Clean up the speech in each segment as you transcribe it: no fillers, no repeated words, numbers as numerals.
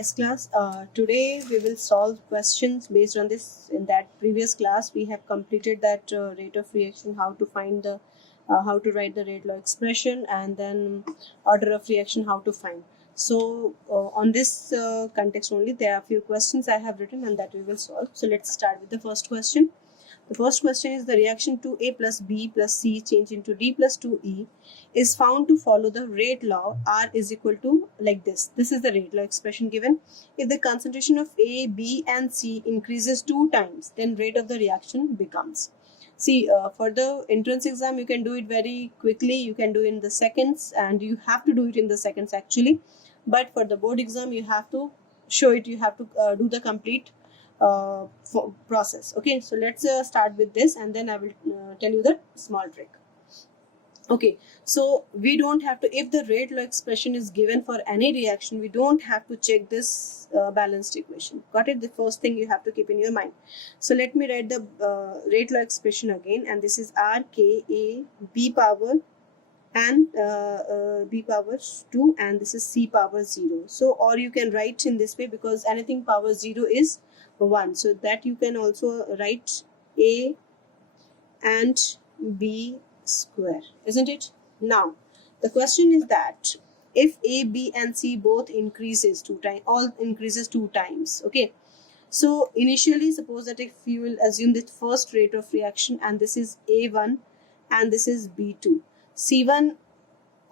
Yes class, today we will solve questions based on this. In that previous class we have completed that rate of reaction, how to find the how to write the rate law expression, and then order of reaction how to find. So on this context only there are a few questions I have written and that we will solve. So let's start with the first question. The first question is the reaction 2A plus B plus C change into D plus 2E is found to follow the rate law. R is equal to like this. This is the rate law expression given. If the concentration of A, B and C increases 2 times, then rate of the reaction becomes. See, for the entrance exam you can do it very quickly. You can do in the seconds, and you have to do it in the seconds actually. But for the board exam you have to show it. You have to do the complete process. Okay, so let's start with this and then I will tell you the small trick. Okay, so we don't have to, if the rate law expression is given for any reaction, we don't have to check this balanced equation. Got it? The first thing you have to keep in your mind. So let me write the rate law expression again, and this is R K A B power and B power 2, and this is C power 0. So, or you can write in this way, because anything power 0 is 1, so that you can also write A and B square, isn't it? Now the question is that if A, B and C both increases 2 times, all increases 2 times, okay, so initially suppose that if you will assume the first rate of reaction, and this is A1 and this is B2, C1,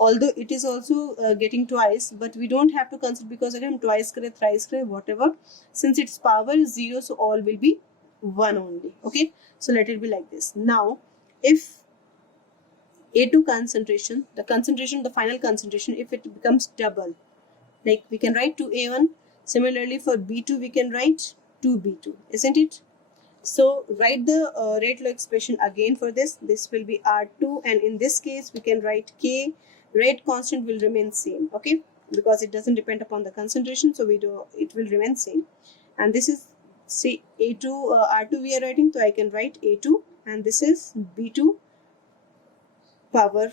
although it is also getting twice, but we don't have to consider, because again twice kare, thrice kare, whatever, since its power is 0, so all will be 1 only. Okay, so let it be like this. Now if A2 concentration, the final concentration, if it becomes double, like we can write 2A1, similarly for B2 we can write 2B2, isn't it? So write the rate law expression again for this. This will be R2, and in this case we can write K. Rate constant will remain same, okay, because it doesn't depend upon the concentration, so it will remain same. And this is, say, A2 R2 we are writing, so I can write A2, and this is B2 power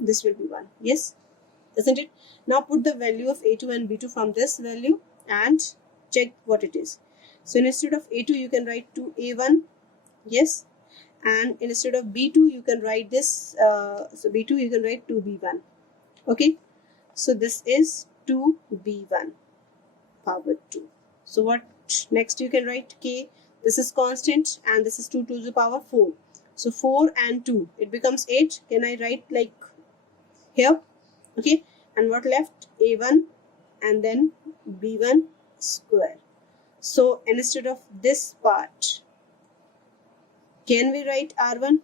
this will be 1. Yes, isn't it? Now put the value of A2 and B2 from this value and check what it is. So instead of A2 you can write 2A1, yes, and instead of B2 you can write this, so B2 you can write 2B1, okay, so this is 2B1 power 2. So what next you can write? K, this is constant, and this is 2 to the power 4, so 4 and 2, it becomes 8. Can I write like here? Okay, and what left? A1 and then B1 square. So instead of this part, can we write R1?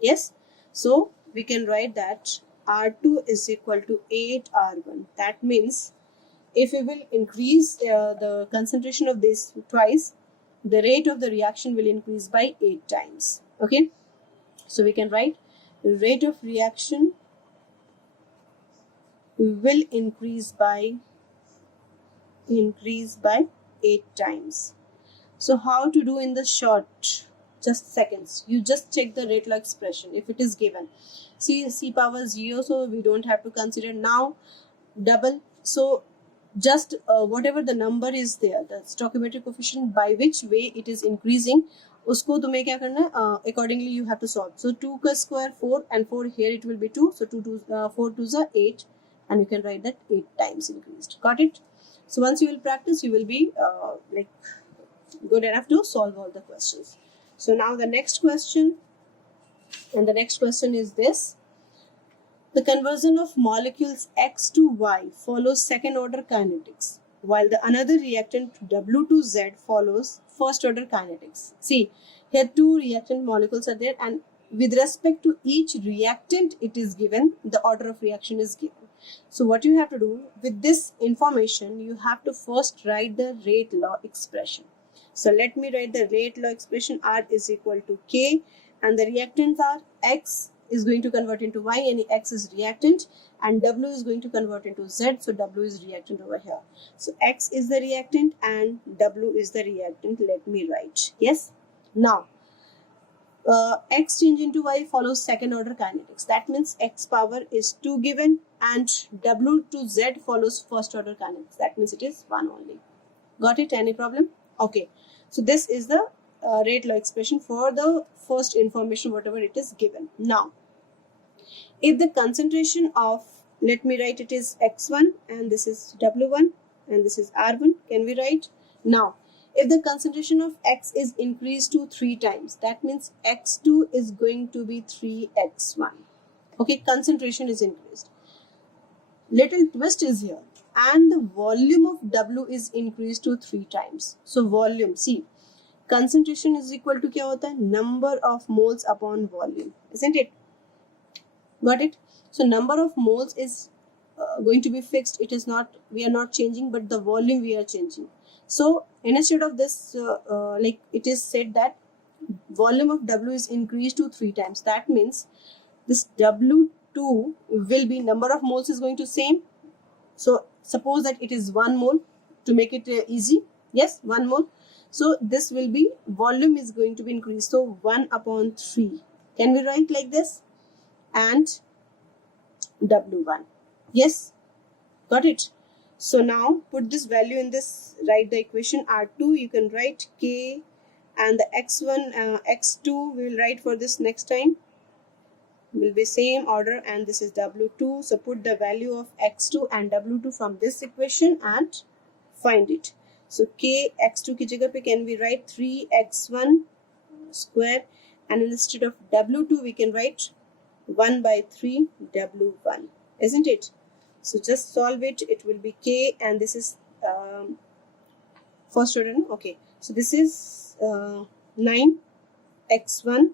Yes. So we can write that R2 is equal to 8 R1. That means if we will increase the concentration of this twice, the rate of the reaction will increase by 8 times. Okay. So we can write the rate of reaction will increase by 8 times. So how to do in the short, just seconds, you just check the rate law expression if it is given. See, C power 0, so we don't have to consider now double. So just whatever the number is there, the stoichiometric coefficient by which way it is increasing, usko tumhe kya karna hai, accordingly you have to solve. So 2 ka square 4, and 4 here it will be 2, so 4 2 is 8, and you can write that 8 times increased. Got it? So once you will practice, you will be like good enough to solve all the questions. So now the next question, and the next question is this: the conversion of molecules X to Y follows second order kinetics, while the another reactant W to Z follows first order kinetics. See, here 2 reactant molecules are there, and with respect to each reactant it is given, the order of reaction is given. So what you have to do with this information, you have to first write the rate law expression. So let me write the rate law expression. R is equal to K, and the reactants are X is going to convert into Y, and X is reactant, and W is going to convert into Z, so W is reactant over here. So X is the reactant and W is the reactant. Let me write. Yes. Now X change into Y follows second order kinetics. That means X power is 2 given, and W to Z follows first order kinetics. That means it is 1 only. Got it? Any problem? Okay. So this is the rate law expression for the first information, whatever it is given. Now, if the concentration of, let me write it is X1 and this is W1 and this is R1. Can we write? Now, if the concentration of X is increased to 3 times, that means X2 is going to be 3X1. Okay, concentration is increased. Little twist is here. And the volume of W is increased to 3 times. So volume, see, concentration is equal to क्या होता है? Number of moles upon volume, isn't it? Got it? So number of moles is going to be fixed. It is not, we are not changing, but the volume we are changing. So instead of this, like it is said that volume of W is increased to 3 times. That means this W2 will be, number of moles is going to same. So suppose that it is 1 mole to make it easy. Yes, 1 mole. So this will be, volume is going to be increased. So 1 upon 3. Can we write like this? And W1. Yes, got it. So now put this value in this, write the equation R2. You can write K and the X1, X2 we will write for this next time. Will be same order, and this is W2. So put the value of X2 and W2 from this equation and find it. So K X2 की जगह पे can we write 3X1 square, and instead of W2 we can write 1 by 3 W1, isn't it? So just solve it. It will be K, and this is first order. Okay, so this is 9 X1.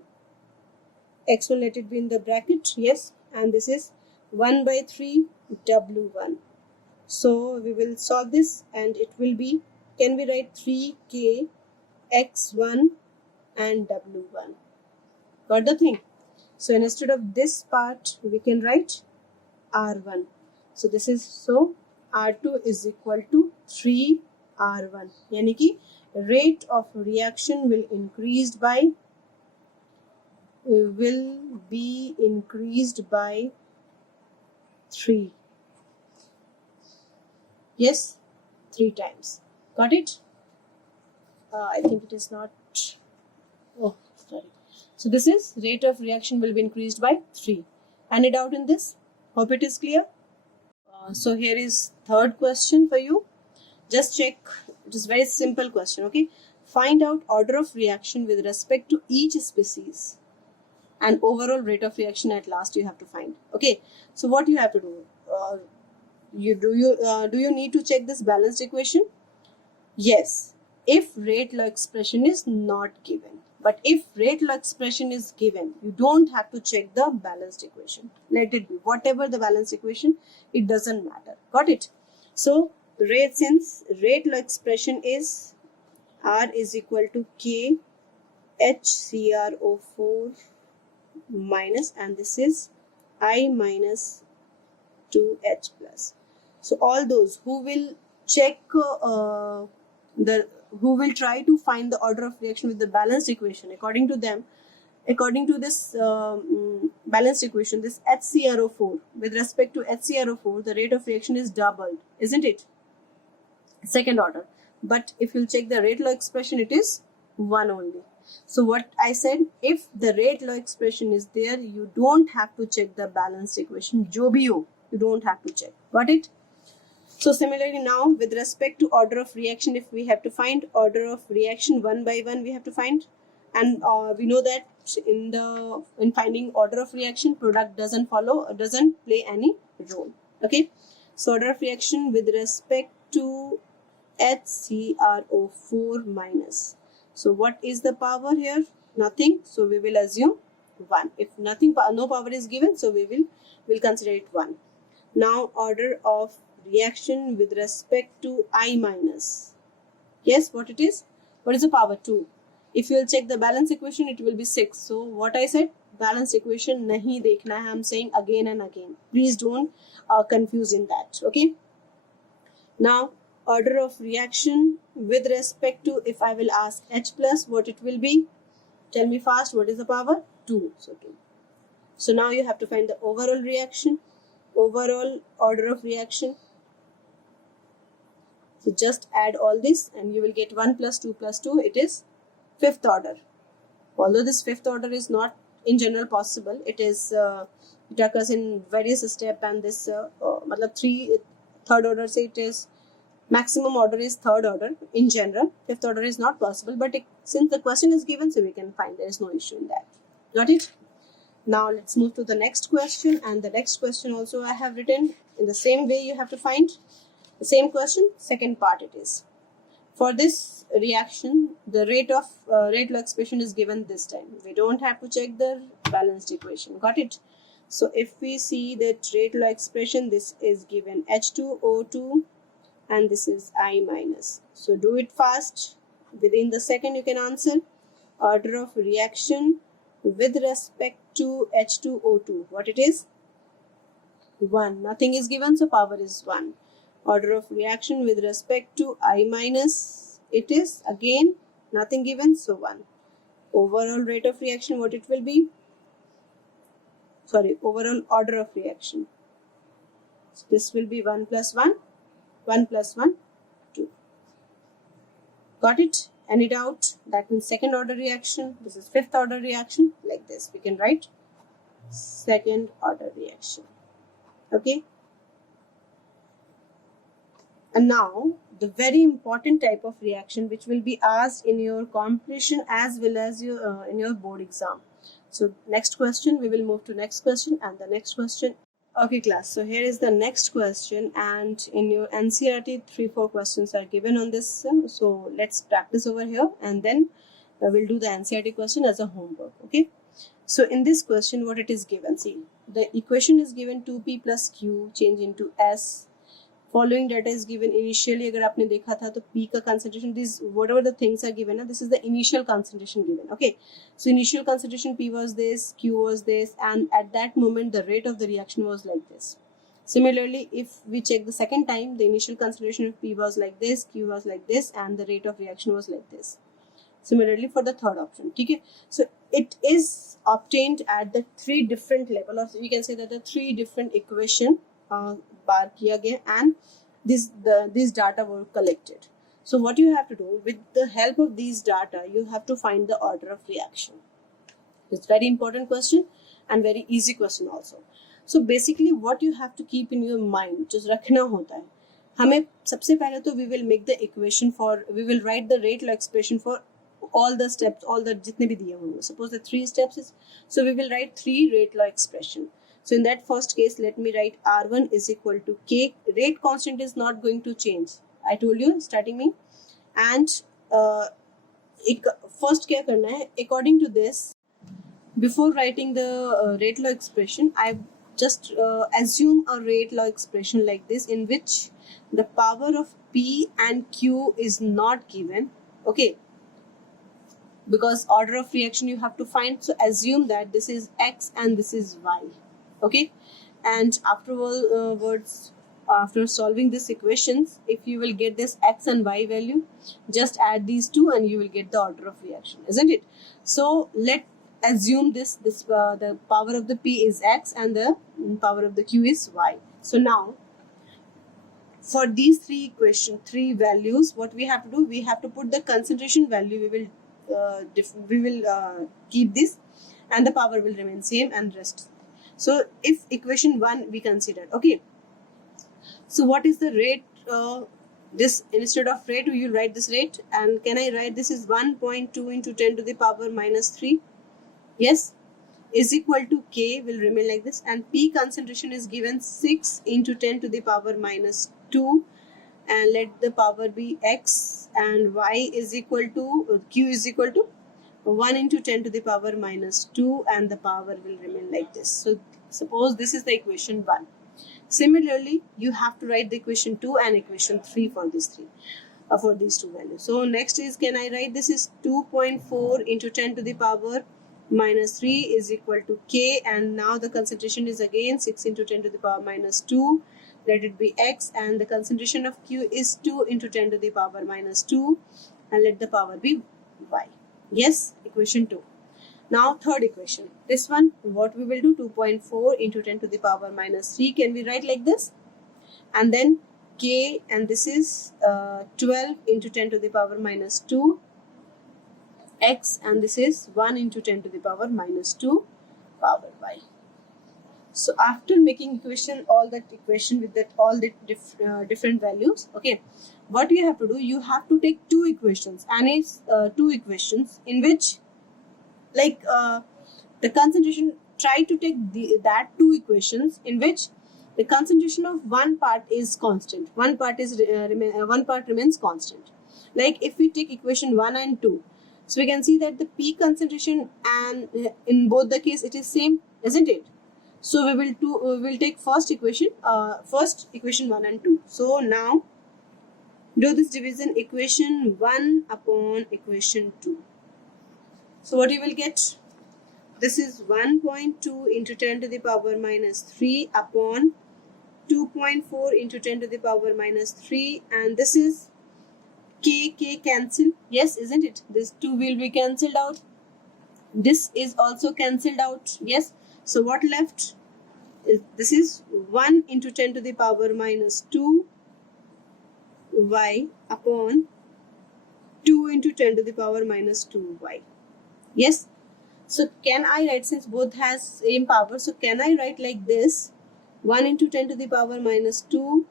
X1 let it be in the bracket, yes, and this is 1 by 3 W1. So we will solve this, and it will be, can we write 3K X1 and W1? Got the thing? So instead of this part we can write R1. So this is, so R2 is equal to 3 R1. Yani ki rate of reaction will be increased by 3. Yes, 3 times. Got it? I think it is not. Oh, sorry. So this is rate of reaction will be increased by 3. Any doubt in this? Hope it is clear. So here is third question for you. Just check. It is very simple question. Okay. Find out order of reaction with respect to each species, and overall rate of reaction at last you have to find. Okay. So what you have to do? Do you need to check this balanced equation? Yes, if rate law expression is not given. But if rate law expression is given, you don't have to check the balanced equation. Let it be. Whatever the balanced equation, it doesn't matter. Got it? So, since rate law expression is R is equal to K HCrO4 minus, and this is I minus 2H plus. So, all those who will check who will try to find the order of reaction with the balanced equation, according to them, according to this balanced equation, this HCrO4, with respect to HCrO4, the rate of reaction is doubled, isn't it? Second order. But if you check the rate law expression, it is 1 only. So what I said, if the rate law expression is there, you don't have to check the balanced equation. Jo bhi ho, you don't have to check. Got it? So similarly now, with respect to order of reaction, if we have to find order of reaction 1 by 1, we have to find, and we know that in finding order of reaction, product doesn't play any role. Okay, so order of reaction with respect to HCrO4 minus. So what is the power here? Nothing. So we will assume 1. If nothing, no power is given, so we'll consider it 1. Now order of reaction with respect to I minus. Yes, what it is? What is the power? 2. If you will check the balance equation, it will be 6. So what I said, balance equation nahi dekhna hai. I'm saying again and again. Please don't confuse in that. Okay. Now order of reaction with respect to, if I will ask H plus, what it will be? Tell me fast. What is the power? 2. So 2. So now you have to find the overall reaction. overall order of reaction. So just add all this and you will get 1 plus 2 plus 2. It is fifth order. Although this fifth order is not in general possible, it occurs in various steps, and this third order say it is maximum order is third order in general. Fifth order is not possible, but since the question is given, so we can find there is no issue in that. Got it? Now let's move to the next question, and the next question also I have written in the same way. You have to find the same question, second part it is. For this reaction, the rate law expression is given this time. We don't have to check the balanced equation. Got it? So if we see that rate law expression, this is given H2O2 and this is I minus. So do it fast. Within the second you can answer. Order of reaction with respect to H2O2. What it is? 1. Nothing is given, so power is 1. Order of reaction with respect to I minus, it is again nothing given, so 1. Overall rate of reaction, what it will be? Sorry, overall order of reaction. So this will be 1 plus 1, 1 plus 1, 2. Got it? Any doubt? That means second order reaction. This is fifth order reaction. Like this, we can write second order reaction. Okay? And now the very important type of reaction which will be asked in your competition as well as in your board exam. So next question, we will move to next question, and the next question. Okay class, so here is the next question, and in your NCERT 3-4 questions are given on this. So let's practice over here, and then we'll do the NCERT question as a homework. Okay. So in this question, what it is given? See, the equation is given 2p plus q change into s. Following data is given initially. अगर आपने देखा था तो P का concentration, this whatever the things are given, this is the initial concentration given. Okay, so initial concentration P was this, Q was this, and at that moment the rate of the reaction was like this. Similarly, if we check the second time, the initial concentration of P was like this, Q was like this, and the rate of reaction was like this. Similarly for the third option. Okay, so it is obtained at the 3 different levels, or we can say that the 3 different equation bar किया गया, and these data were collected. So what you have to do, with the help of these data, you have to find the order of reaction. It's very important question and very easy question also. So basically what you have to keep in your mind, just रखना होता है, हमें सबसे पहले तो we will make the equation for, we will write the rate law expression for all the steps, all the जितने भी दिए होंगे. Suppose the 3 steps is, so we will write 3 rate law expression. So in that first case, let me write R1 is equal to K. Rate constant is not going to change. I told you starting me. And first क्या करना है? According to this, before writing the rate law expression, I just assume a rate law expression like this, in which the power of P and Q is not given. Okay. Because order of reaction you have to find. So assume that this is X and this is Y. Okay, and afterwards, after solving these equations, if you will get this X and Y value, just add these two and you will get the order of reaction, isn't it? So let assume the power of the P is X and the power of the Q is Y. So now for these 3 values, what we have to do, we have to put the concentration value. We will keep this, and the power will remain same, and rest. So if equation 1 we consider, okay, so what is the rate? This, instead of rate, you write this rate, and can I write this is 1.2 into 10 to the power minus 3? Yes, is equal to K will remain like this, and P concentration is given 6 into 10 to the power minus 2, and let the power be X, and Y is equal to, Q is equal to 1 into 10 to the power minus 2, and the power will remain like this. So suppose this is the equation 1. Similarly, you have to write the equation 2 and equation 3 for these 2 values. So next is, can I write this is 2.4 into 10 to the power minus 3 is equal to K, and now the concentration is again 6 into 10 to the power minus 2. Let it be X, and the concentration of Q is 2 into 10 to the power minus 2, and let the power be Y. Yes, equation 2. Now third equation, this one, what we will do, 2.4 into 10 to the power minus 3 can be write like this, and then k, and this is 12 into 10 to the power minus 2 x, and this is 1 into 10 to the power minus 2 power y. So after making all that equation with that all the different values, okay, what you have to do, you have to take two equations, and it's two equations in which the concentration, try to take that two equations in which the concentration of one part is constant, one part remains constant. Like if we take equation 1 and 2, so we can see that the P concentration, and in both the case it is same, isn't it? So we will take first equation 1 and 2. So now do this division, equation 1 upon equation 2. So what you will get? This is 1.2 into 10 to the power minus 3 upon 2.4 into 10 to the power minus 3, and this is k cancel. Yes, isn't it? This 2 will be cancelled out. This is also cancelled out. Yes. So what left is, this is 1 into 10 to the power minus 2 y upon 2 into 10 to the power minus 2 y. Yes. So can I write, since both has same power, so can I write like this, 1 into 10 to the power minus 2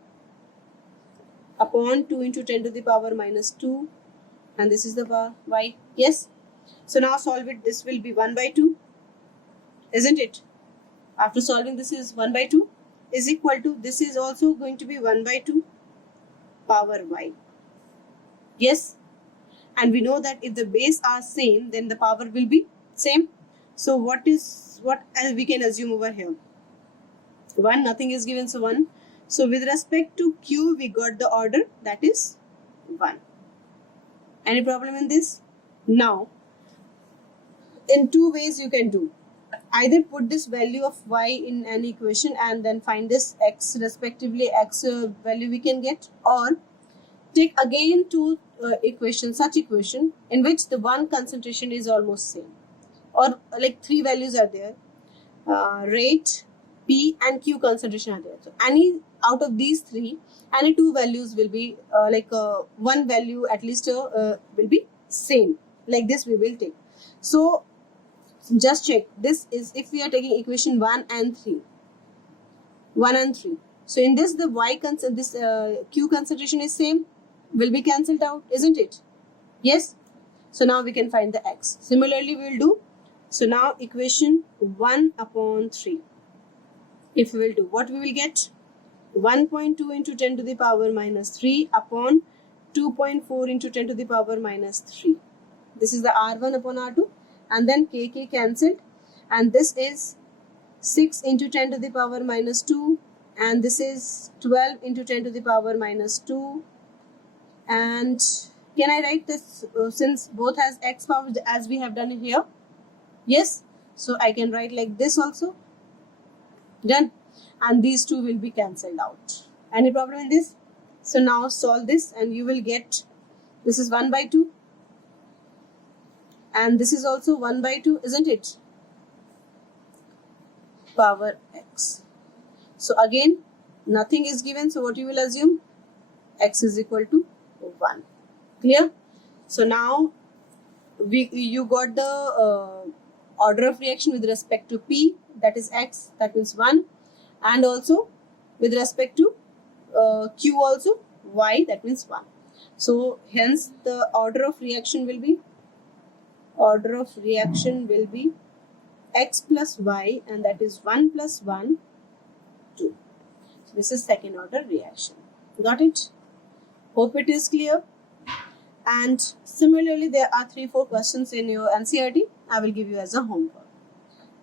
upon 2 into 10 to the power minus 2, and this is the power y. Yes. So now solve it. This will be 1 by 2, isn't it? After solving, this is 1 by 2 is equal to, this is also going to be 1 by 2 power y. Yes. And we know that if the base are same, then the power will be same. So what we can assume over here? 1, nothing is given, so 1. So with respect to q, we got the order, that is 1. Any problem in this? Now, in two ways you can do. Either put this value of y in an equation and then find this x respectively, x value we can get, or take again two such equation in which the one concentration is almost same, or like three values are there, rate, P and Q concentration are there. So any out of these three, any two values will be one value at least will be same. Like this we will take. So just check. This is if we are taking equation 1 and 3. 1 and 3. So in this the Q concentration is same, will be cancelled out, isn't it? Yes. So now we can find the x. Similarly we will do. So now equation 1 upon 3. If we will do, what we will get? 1.2 into 10 to the power minus 3 upon 2.4 into 10 to the power minus 3. This is the R1 upon R2, and then k cancelled, and this is 6 into 10 to the power minus 2, and this is 12 into 10 to the power minus 2. And can I write this since both has x power as we have done here? Yes. So I can write like this also. Done. And these two will be cancelled out. Any problem in this? So now solve this and you will get, this is 1 by 2 and this is also 1 by 2, isn't it? Power x. So again nothing is given, so what you will assume? X is equal to 1. Clear? So now you got the order of reaction with respect to P, that is x, that means 1, and also with respect to Q also y, that means 1. So hence the order of reaction will be x plus y, and that is 1 plus 1, 2. So this is second order reaction. Got it? Hope it is clear. And similarly there are 3-4 questions in your NCERT. I will give you as a homework.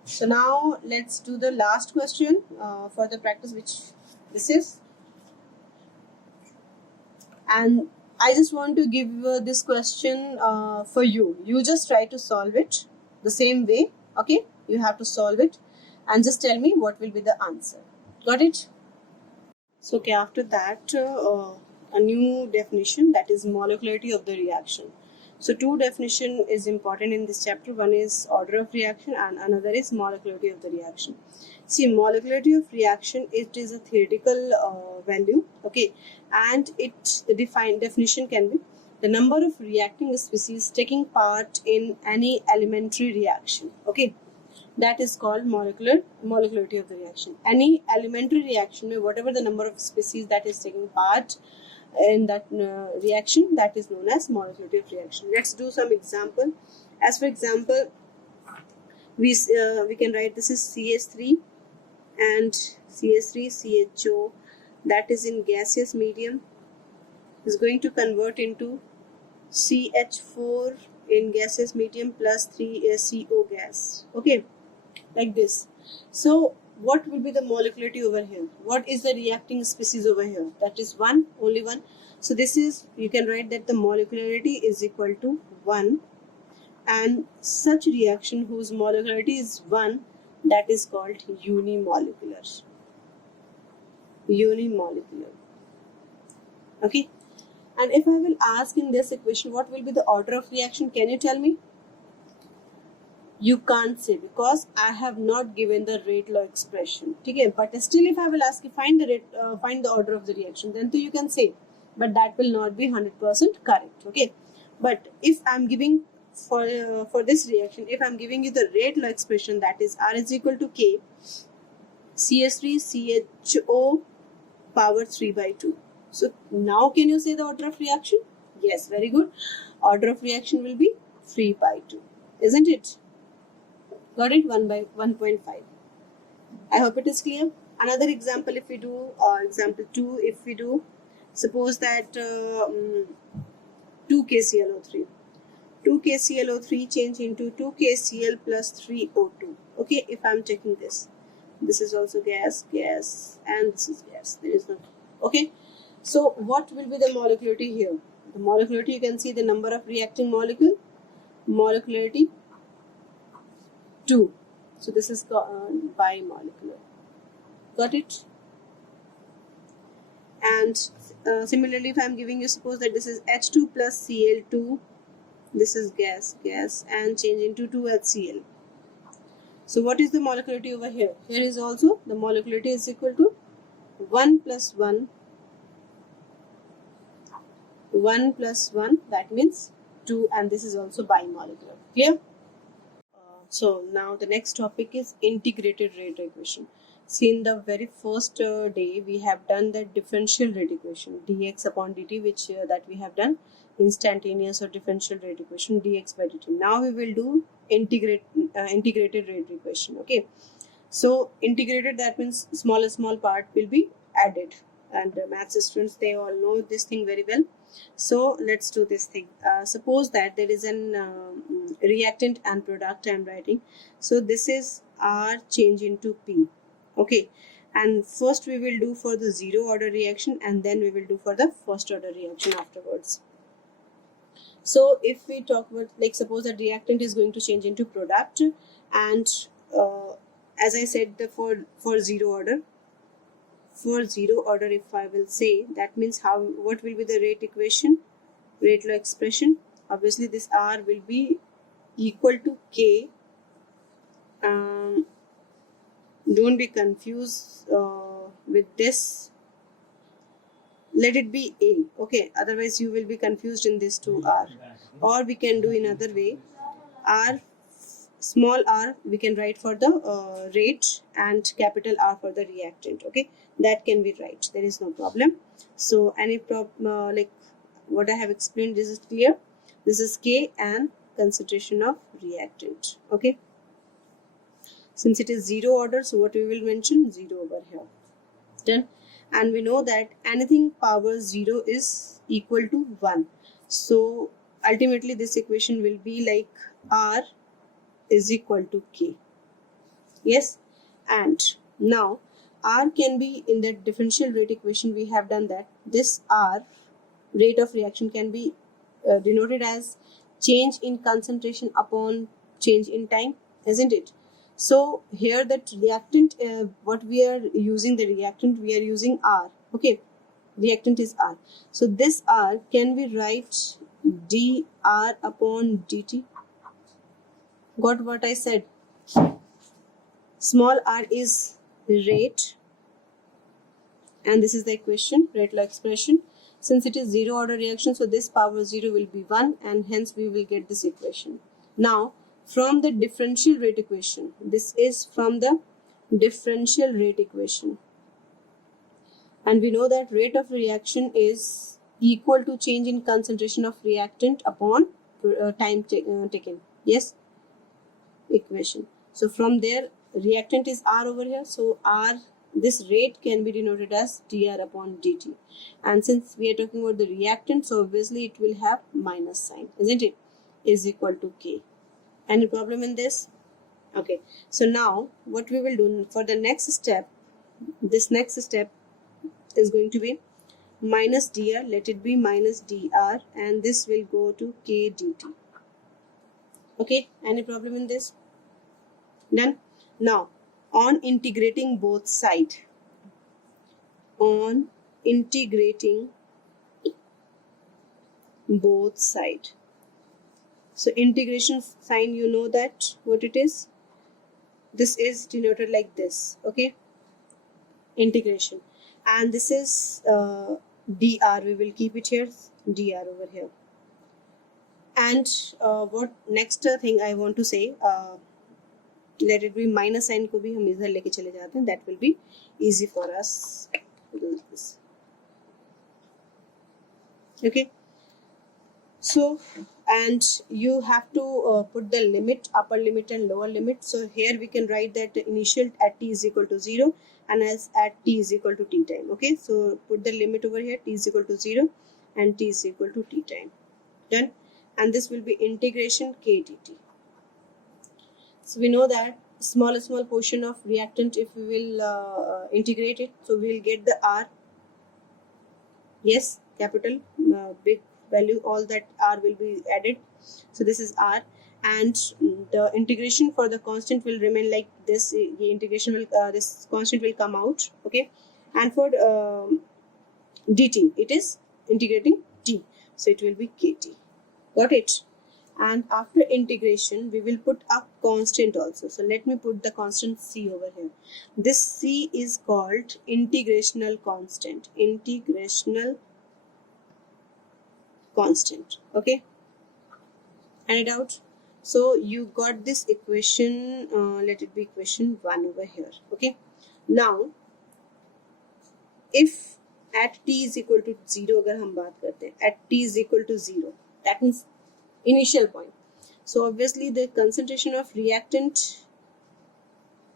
So now let's do the last question for the practice, which this is. And I just want to give this question for you. You just try to solve it the same way. Okay, you have to solve it and just tell me what will be the answer. Got it? So okay, after that a new definition, that is molecularity of the reaction. So two definition is important in this chapter. One is order of reaction and another is molecularity of the reaction. See, molecularity of reaction, it is a theoretical value, okay, and the definition can be the number of reacting species taking part in any elementary reaction, okay. That is called molecularity of the reaction. Any elementary reaction, whatever the number of species that is taking part in that reaction, that is known as molecularity of reaction. Let's do some example. As for example, we can write this is CH3 and CH3CHO, that is in gaseous medium, is going to convert into CH4 in gaseous medium plus 3CO gas, okay, like this. So what will be the molecularity over here? What is the reacting species over here? That is one, only one. So this is, you can write that the molecularity is equal to 1, and such reaction whose molecularity is 1, that is called unimolecular. Okay. And if I will ask in this equation what will be the order of reaction, can you tell me? You can't say because I have not given the rate law expression. Okay, but still if I will ask you find the order of the reaction, then too you can say, but that will not be 100% correct. Okay, but if I'm giving for this reaction, if I'm giving you the rate law expression, that is R is equal to K CH3CHO power 3/2. So now can you say the order of reaction? Yes, very good. Order of reaction will be 3/2, isn't it? Got it? 1/1.5. I hope it is clear. Another example, if we do, example 2, if we do, suppose that 2KClO3. 2KClO3 change into 2KCl plus 3O2. Okay, if I'm taking this is also gas, and this is gas. There is no. Okay, so what will be the molecularity here? The molecularity, you can see the number of reacting molecule. Molecularity 2. So this is bimolecular. Got it? And similarly, if I am giving you, suppose that this is H2 plus Cl2, this is gas, and change into 2HCl. So what is the molecularity over here? Here is also the molecularity is equal to 1 plus 1, that means 2, and this is also bimolecular. Clear? So now the next topic is integrated rate equation. See, in the very first day we have done the differential rate equation, dx upon dt, which that we have done instantaneous or differential rate equation, dx by dt. Now we will do integrated rate equation. Okay, so integrated, that means small part will be added, and maths students, they all know this thing very well. So let's do this thing. Suppose that there is an reactant and product I am writing. So this is R change into P. Okay, and first we will do for the zero order reaction, and then we will do for the first order reaction afterwards. So if we talk about, like, suppose that reactant is going to change into product, and as I said, for zero order, if I will say, that means what will be the rate equation, rate law expression? Obviously this R will be equal to K. Don't be confused with this. Let it be A, okay, otherwise you will be confused in this to R. Or we can do in another way, R, small r we can write for the rate, and capital R for the reactant. Okay, that can be right, there is no problem. So any like what I have explained, this is clear. This is K and concentration of reactant. Okay, since it is zero order, so what we will mention, 0 over here. Done. And we know that anything power 0 is equal to 1. So ultimately this equation will be like R is equal to K. Yes, and now R can be in the differential rate equation. We have done that. This R, rate of reaction, can be denoted as change in concentration upon change in time, isn't it? So here that reactant, what we are using, the reactant, we are using R. Okay, reactant is R. So this R can be write dr upon dt. Got what I said? Small r is rate, and this is the equation, rate law expression. Since it is zero order reaction, so this power 0 will be 1, and hence we will get this equation. Now from the differential rate equation, this is from the differential rate equation, and we know that rate of reaction is equal to change in concentration of reactant upon time taken. Yes, equation. So from there, reactant is r over here, so r, this rate can be denoted as dr upon dt, and since we are talking about the reactant, so obviously it will have minus sign, isn't it? Is equal to k. Any problem in this? Okay, so now what we will do for the next step, this next step is going to be minus dr, let it be minus dr, and this will go to k dt. Okay, any problem in this? Done. Now on integrating both sides, on integrating both sides, so integration sign, you know that what it is, this is denoted like this. Okay, integration, and this is dr, we will keep it here, dr over here. And what next thing I want to say, let it be minus sign को भी हम इधर लेके चले जाते हैं, that will be easy for us to do this. Okay, so and you have to put the limit, upper limit and lower limit. So here we can write that the initial at t is equal to 0 and as at t is equal to t time. Okay, so put the limit over here, t is equal to 0 and t is equal to t time. Done. And this will be integration k dt. So we know that small portion of reactant, if we will integrate it, so we will get the r. Yes, capital big value, all that r will be added. So this is r, and the integration for the constant will remain like this. The integration will this constant will come out. Okay, and for dt, it is integrating t, so it will be kt. Got it? And after integration, we will put a constant also. So let me put the constant c over here. This c is called integrational constant. Integrational constant. Okay? Any doubt? So you got this equation. Let it be equation 1 over here. Okay? Now, if at t is equal to 0, अगर हम बात करते हैं, at t is equal to 0, that means initial point. So obviously the concentration of reactant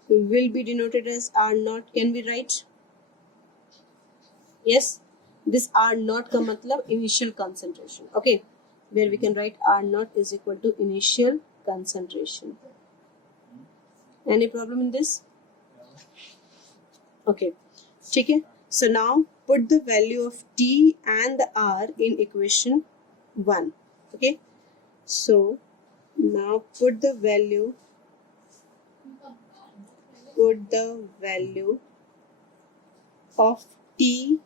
will be denoted as R naught. Can we write? Yes, this R naught का मतलब initial concentration. Okay, where we can write R naught is equal to initial concentration. Any problem in this? Okay, ठीक है. So now put the value of T and the R in equation 1. Okay. So now put the value of T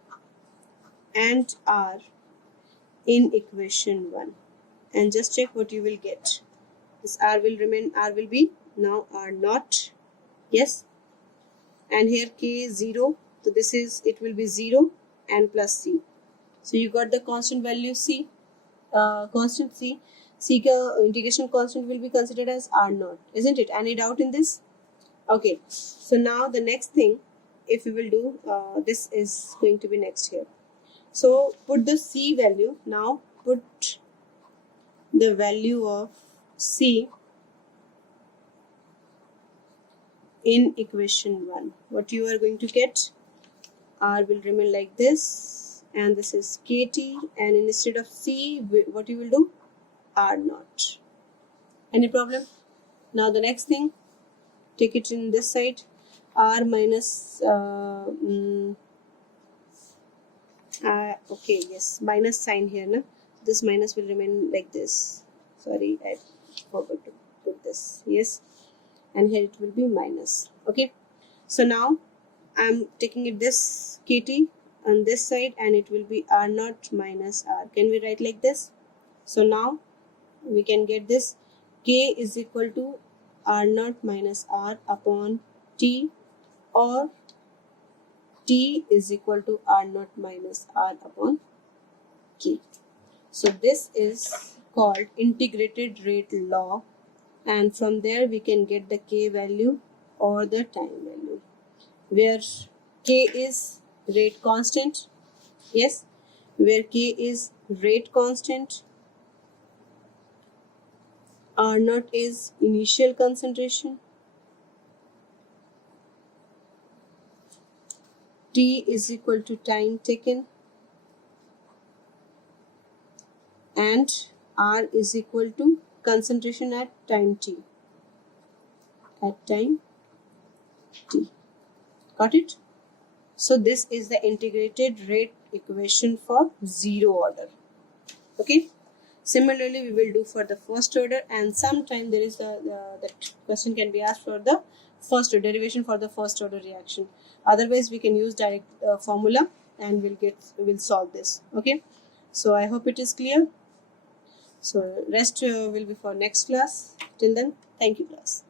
and R in equation 1 and just check what you will get. This R will remain, R will be now R naught. Yes, and here K is 0, so this is, it will be 0 and plus C. So you got the constant value C, constant C. C का integration constant will be considered as R naught, isn't it? Any doubt in this? Okay, so now the next thing, if we will do, this is going to be next here. So put the C value, now put the value of C in equation 1. What you are going to get? R will remain like this, and this is KT, and instead of C, what you will do? R naught. Any problem? Now the next thing, take it in this side, R minus okay, yes, minus sign here, na? This minus will remain like this. Sorry, I forgot to put this. Yes, and here it will be minus. Okay, so now I'm taking it this KT on this side, and it will be R naught minus R. Can we write like this? So now we can get this K is equal to R naught minus R upon T, or T is equal to R naught minus R upon K. So this is called integrated rate law, and from there we can get the K value or the time value, where K is rate constant. Yes, where K is rate constant, R naught is initial concentration, T is equal to time taken, and R is equal to concentration at time t. At time t. Got it? So this is the integrated rate equation for zero order. Okay. Similarly, we will do for the first order, and sometime there is that question can be asked for the first order derivation for the first order reaction. Otherwise, we can use direct formula and we'll solve this. Okay. So I hope it is clear. So rest will be for next class. Till then, thank you class.